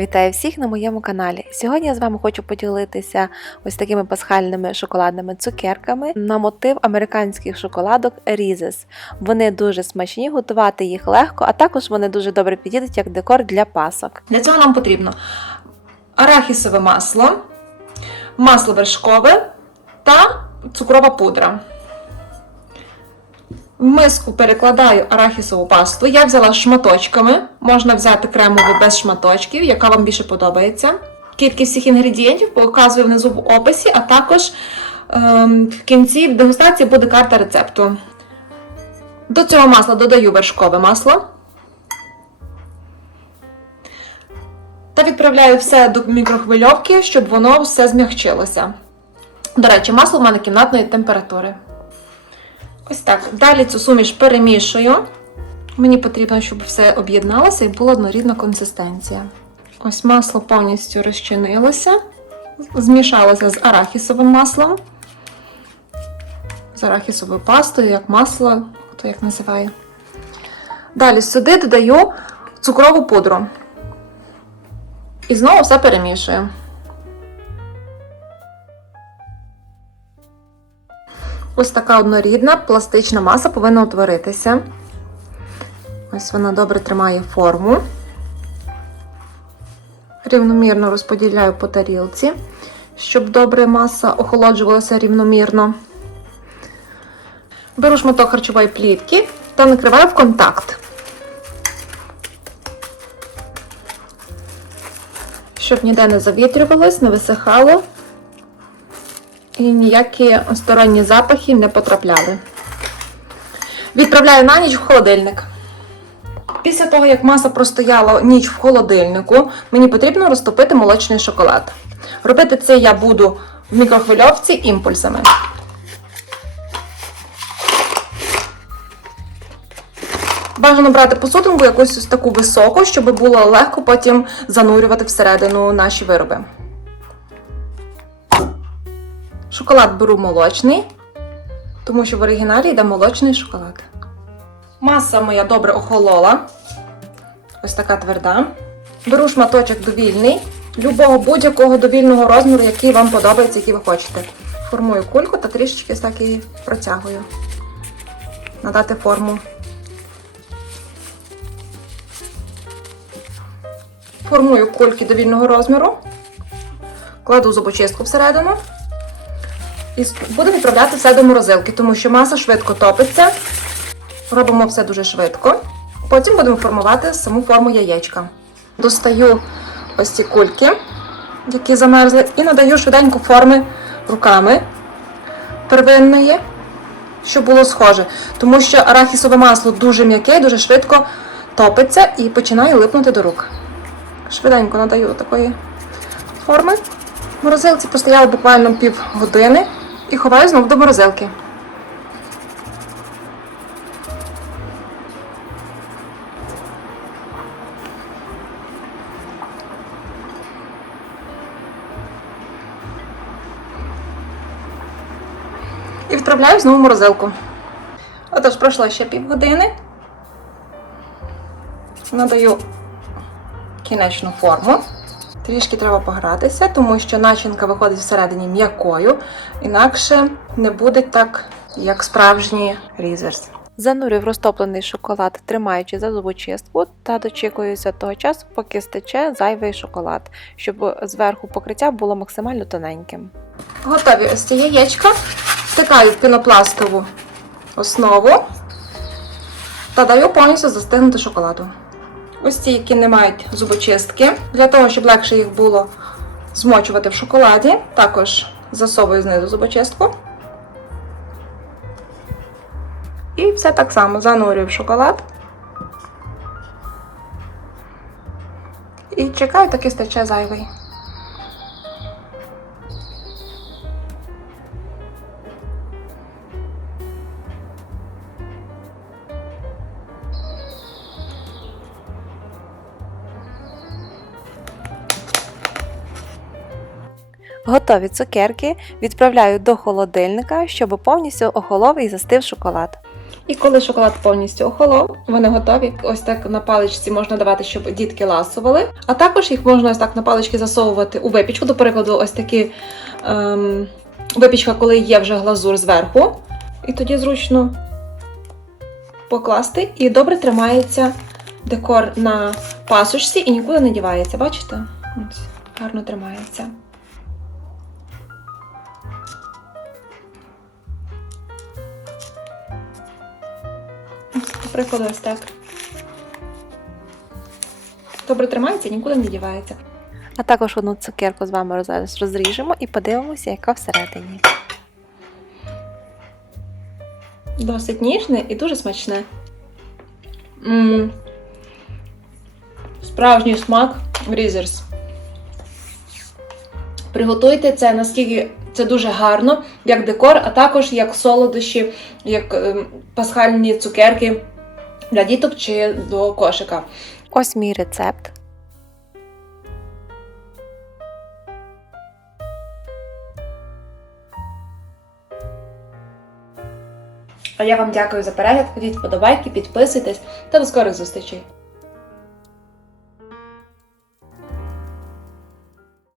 Вітаю всіх на моєму каналі. Сьогодні я з вами хочу поділитися ось такими пасхальними шоколадними цукерками на мотив американських шоколадок Reese's. Вони дуже смачні, готувати їх легко, а також вони дуже добре підійдуть як декор для пасок. Для цього нам потрібно арахісове масло, масло вершкове та цукрова пудра. Миску перекладаю арахісову пасту. Я взяла шматочками. Можна взяти кремову без шматочків, яка вам більше подобається. Кількість всіх інгредієнтів показую внизу в описі, а також ем, в кінці дегустації буде карта рецепту. До цього масла додаю вершкове масло. Та відправляю все до мікрохвильовки, щоб воно все змягчилося. До речі, масло в мене кімнатної температури. Ось так. Далі цю суміш перемішую. Мені потрібно, щоб все об'єдналося і була однорідна консистенція. Ось масло повністю розчинилося, змішалося з арахісовим маслом, з арахісовою пастою, як масло, хто як називає. Далі сюди додаю цукрову пудру. І знову все перемішую. Ось така однорідна пластична маса повинна утворитися. Ось вона добре тримає форму. Рівномірно розподіляю по тарілці, щоб добре маса охолоджувалася рівномірно. Беру шматок харчової плівки та накриваю в контакт. Щоб ніде не завітрювалось, не висихало і ніякі сторонні запахи не потрапляли. Відправляю на ніч в холодильник. Після того, як маса простояла ніч в холодильнику, мені потрібно розтопити молочний шоколад. Робити це я буду в мікрохвильовці імпульсами. Бажано брати посудинку якусь ось таку високу, щоб було легко потім занурювати всередину наші вироби. Шоколад беру молочний, тому що в оригіналі йде молочний шоколад. Маса моя добре охолола. Ось така тверда. Беру шматочок довільний, любого будь-якого довільного розміру, який вам подобається, який ви хочете. Формую кульку та трішечки так її протягую. Надати форму. Формую кульки довільного розміру, кладу зубочистку всередину. І буду відправляти все до морозилки, тому що маса швидко топиться. Робимо все дуже швидко. Потім будемо формувати саму форму яєчка. Достаю ось ці кульки, які замерзли, і надаю швиденько форми руками первинної, щоб було схоже. Тому що арахісове масло дуже м'яке, дуже швидко топиться і починає липнути до рук. Швиденько надаю такої форми. В морозилці постояла буквально пів години і ховаю знову до морозилки. І відправляю знову в морозилку. Отож, пройшло ще півгодини. Надаю кінечну форму. Трішки треба погратися, тому що начинка виходить всередині м'якою, інакше не буде так, як справжні різерс. Занурюю в розтоплений шоколад, тримаючи за зубочистку та дочікуюся того часу, поки стече зайвий шоколад, щоб зверху покриття було максимально тоненьким. Готові ось ці яєчка. Втикаю в пінопластову основу та даю повністю застигнути шоколаду. Ось ті, які не мають зубочистки, для того, щоб легше їх було змочувати в шоколаді, також засовую знизу зубочистку. І все так само занурюю в шоколад. І чекаю, таки стече зайвий. Готові цукерки відправляю до холодильника, щоб повністю охолов і застив шоколад. І коли шоколад повністю охолов, вони готові. Ось так на паличці можна давати, щоб дітки ласували. А також їх можна ось так на палички засовувати у випічку. До прикладу, ось такі ем, випічка, коли є вже глазур зверху. І тоді зручно покласти і добре тримається декор на пасочці і нікуди не дівається. Бачите? Ось, гарно тримається. Наприклад, ось так. Добре тримається, нікуди не дівається. А також одну цукерку з вами зараз розріжемо і подивимося, яка всередині. Досить ніжне і дуже смачне. м Справжній смак Різерс. Приготуйте це наскільки це дуже гарно, як декор, а також як солодощі, як ем, пасхальні цукерки для діток чи до кошика. Ось мій рецепт. А я вам дякую за перегляд. Ходіть вподобайки, підписуйтесь та до скорих зустрічей!